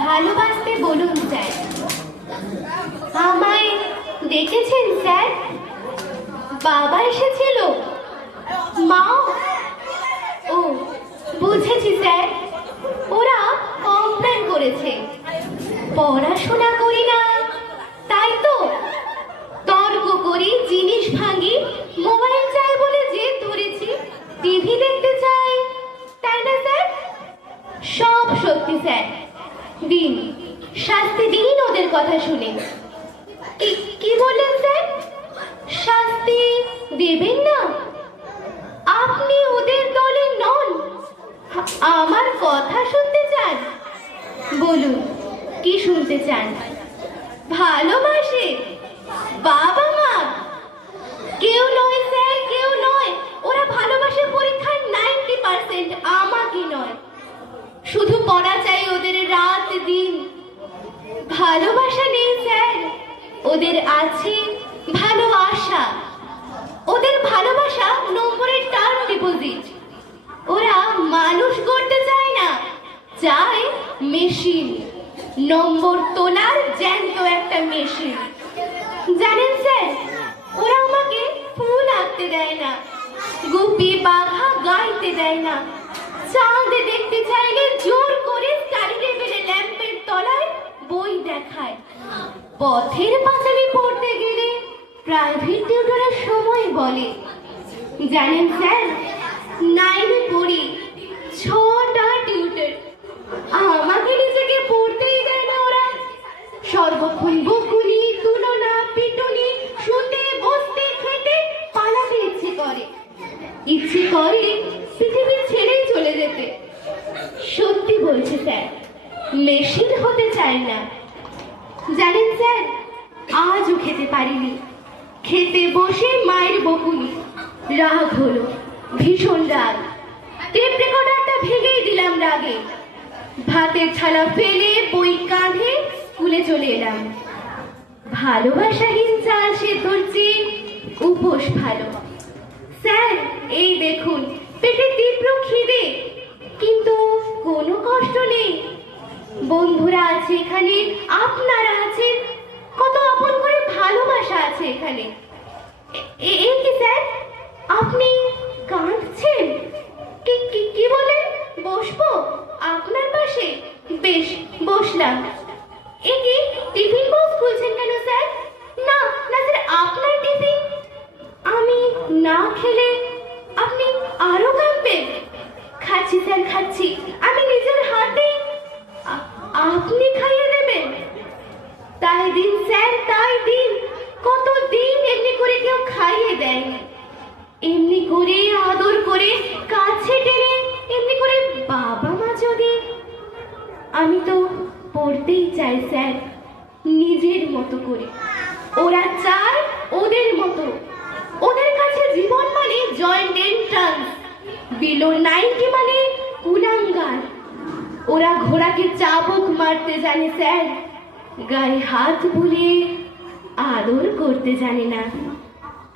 ভালোবাসতে বলুন স্যার। আমায় দেখেছেন স্যার? বাবা এসেছিল, মা। ও বুঝেছি স্যার, ওরা কমপ্লেন করেছে পড়াশোনা করি না, তাই তো তর্ক করি, জিনিস ভাঙি, মোবাইল চাই বলে জেদ ধরেছি, টিভি দেখতে চাই, তাই না স্যার? সব সত্যি স্যার। দিন, শাস্তি দিন ওদের কথা শুনে। কি বললেন স্যার? শাস্তি দেবেন না? আপনি ওদের দলে নন, আমার কথা শুনতে চান? বলুন, কি শুনতে চান? ভালোবাসে বাবা মা? কেউ নয় স্যার, কেউ নয়। ওরা ভালোবাসে পরীক্ষার 90%, আমাকে নয়। শুধু পড়া চাই ওদের রাত দিন। ভালোবাসা নেই স্যার, ওদের আছে ভালোবাসা। ওদের ভালোবাসা নম্বরের টার্ম ডিপোজিট। ওরা মানুষ করতে চায় না, চায় মেশিন, নম্বর তোলার জ্যান্ত একটা মেশিন। জানেন স্যার, ওরা আমাকে ফুল আঁকতে দেয় না, গুপি বাঘা গাইতে দেয় না, চাঁদ দেখতে চাইলে জোর করে স্টাডি টেবিলে ল্যাম্পের তলায় বই দেখায়, পথের পাঁচালী পড়তে গেলে প্রাইভেট টিউটরের সময় বলে। জানেন স্যার, 9-এ পড়ি, 6টা টিউটর, আমাকে নিজেকে পড়তেই দেয় না ওরা। সর্বক্ষণ বকুনি, তুলনা, পিটুনি শুনতে, বসতে, খেতে পালাতে ইচ্ছে করে পৃথিবী ছেড়েই চলে যেতে। সত্যি বলছি স্যার, মেশিন হতে চাই না। জানেন স্যার, আজও খেতে পারিনি। খেতে বসে মায়ের বকুনি, রাগ হলো, ভীষণ রাগ। টেপ রেকর্ডারটা ভেঙেই দিলাম রাগে। ভাতের থালা ফেলে বই কাঁধে স্কুলে চলে এলাম। ভালোবাসাহীন চাল সে ধরছি, উপোস ভালো। স্যার, এই দেখুন, পেটে তীব্র খিদে, কিন্তু কোনো কষ্ট নেই। বন্ধুরা আছে এখানে, আপনারা আছেন, কত আপন করে ভালোবাসা আছে এখানে। এই কি স্যার, আপনি কাঁদছেন? কি বলেন? বসবো আপনার পাশে? বেশ, বসলাম। এ কি, টিফিন বক্স খুলছেন কেন স্যার? না না স্যার, আপনার টিফিন আমি না খেলে আপনি আরো কাঁদবেন। খাচ্ছি স্যার, খাচ্ছি, আমি নিজের হাতে। আপনি খাইয়ে দেবেন? তাই দিন স্যার, তাই দিন। কতদিন এমনি করে কেউ খাইয়ে দেয়, এমনি করে আদর করে কাছে টেনে, এমনি করে বাবা মা যদি। আমি তো পড়তেই চাই স্যার, নিজের মতো করে। ওরা চায় ওদের মতো। ওদের কাছে জীবন মানে জয়েন্ট এন্ট্রান্স, বিলো 90 মানে কুলাঙ্গার। ওরা ঘোড়াকে চাবুক মারতে জানে স্যার, গায়ে হাত বুলিয়ে আদর করতে জানে না।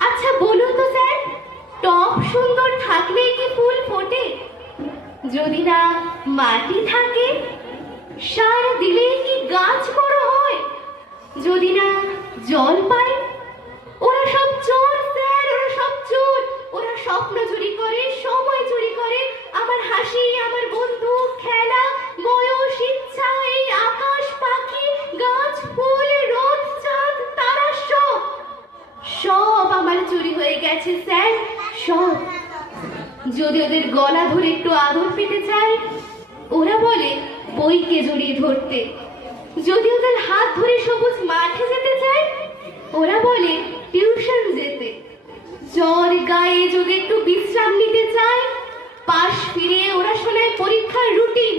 আচ্ছা বলুন তো স্যার, টপ সুন্দর থাকলে কি ফুল ফোটে? যদি না মাটি থাকে, সার দিলে কি গাছ বড় হয়? যদি না জল পায়? ওরা সব চোর স্যার, ওরা সব চোর। ওরা স্বপ্ন চুরি করে, সময় চুরি করে, আমার হাসি, আমার বন্ধু, খেলা, বয়স, ইচ্ছা, এই আকাশ, পাখি, গাছ, ফুল, রোদ, চাঁদ, তারা সব আমার চুরি হয়ে গেছে স্যার, সব। যদি ওদের গলা ধরে একটু আদর পেতে চাই, ওরা বলে বইকে জড়িয়ে ধরতে। যদি ওদের হাত ধরে সবুজ মাঠে যেতে চাই, ওরা বলে টিউশন যেতে। জ্বর গায়ে যদি একটু বিশ্রাম নিতে চাই, পাশ ফিরে ওরা শোনায় পরীক্ষার রুটিন।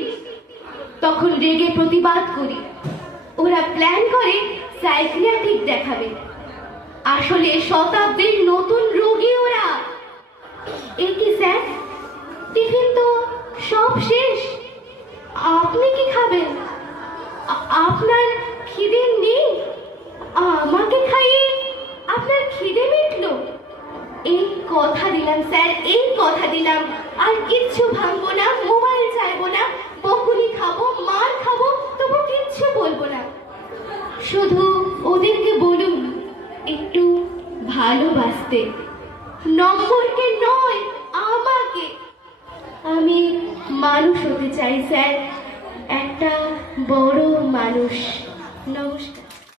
তখন রেগে প্রতিবাদ করি। ওরা প্ল্যান করে সাইকিয়াট্রিক দেখাবে। আসলে শতাব্দীর নতুন রোগী ওরা। এই কি স্যার, টিফিন তো সব শেষ, আপনি কি খাবেন? আপনার খিদে নেই? আমাকে খাইয়ে আপনার খিদে মিটলো? এই কথা দিলাম স্যার, এই কথা দিলাম, আর কিচ্ছু ভাঙবো না, মোবাইল চাইবো না, বকুনি খাবো, মার খাবো, শুধু ওদেরকে বলুন একটু ভালোবাসতে, নম্বরকে নয় আমাকে। আমি মানুষ হতে চাই স্যার, একটা বড় মানুষ। নমস্কার।